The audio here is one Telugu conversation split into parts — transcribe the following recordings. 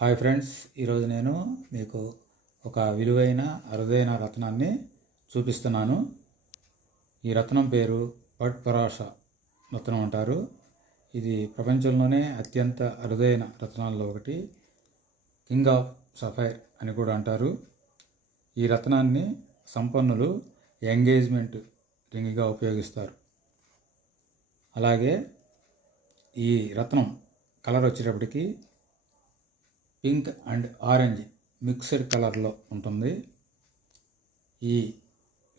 హాయ్ ఫ్రెండ్స్, ఈరోజు నేను మీకు ఒక విలువైన అరుదైన రత్నాన్ని చూపిస్తున్నాను. ఈ రత్నం పేరు పట్పరాష రత్నం అంటారు. ఇది ప్రపంచంలోనే అత్యంత అరుదైన రత్నాల్లో ఒకటి. కింగ్ ఆఫ్ సఫైర్ అని కూడా అంటారు. ఈ రత్నాన్ని సంపన్నులు ఎంగేజ్మెంట్ రింగ్గా ఉపయోగిస్తారు. అలాగే ఈ రత్నం కలర్ వచ్చేటప్పటికి పింక్ అండ్ ఆరెంజ్ మిక్స్డ్ కలర్లో ఉంటుంది. ఈ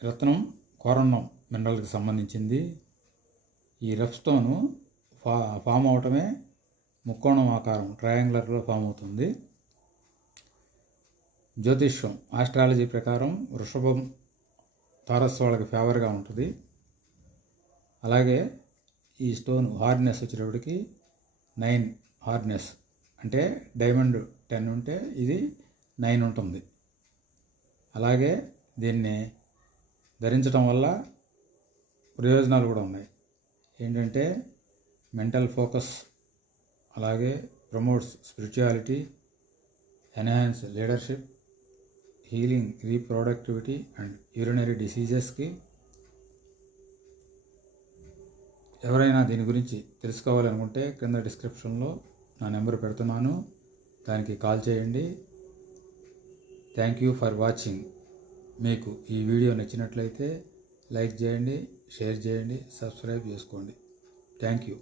రత్నం కోరన్నం మినరల్కి సంబంధించింది. ఈ రఫ్ స్టోను ఫామ్ అవటమే ముక్కోణం ఆకారం ట్రయాంగులర్లో ఫామ్ అవుతుంది. జ్యోతిష్యం ఆస్ట్రాలజీ ప్రకారం వృషభం తారస్ వాళ్ళకి ఫేవర్గా ఉంటుంది. అలాగే ఈ స్టోన్ హార్డ్నెస్ వచ్చేటప్పటికి 9 హార్డ్నెస్, అంటే డైమండ్ 10 ఉంటే ఇది 9 ఉంటుంది. అలాగే దీన్ని ధరించడం వల్ల ప్రయోజనాలు కూడా ఉన్నాయి. ఏంటంటే మెంటల్ ఫోకస్, అలాగే promotes spirituality, enhance leadership, healing reproductivity and urinary డిసీజెస్కి. ఎవరైనా దీని గురించి తెలుసుకోవాలనుకుంటే క్రింద డిస్క్రిప్షన్లో నా నెంబర్ పెడుతున్నాను, దానికి కాల్ చేయండి. Thank you for watching. మీకు ఈ వీడియో నచ్చినట్లయితే లైక్ చేయండి, షేర్ చేయండి, సబ్స్క్రైబ్ చేసుకోండి. Thank you.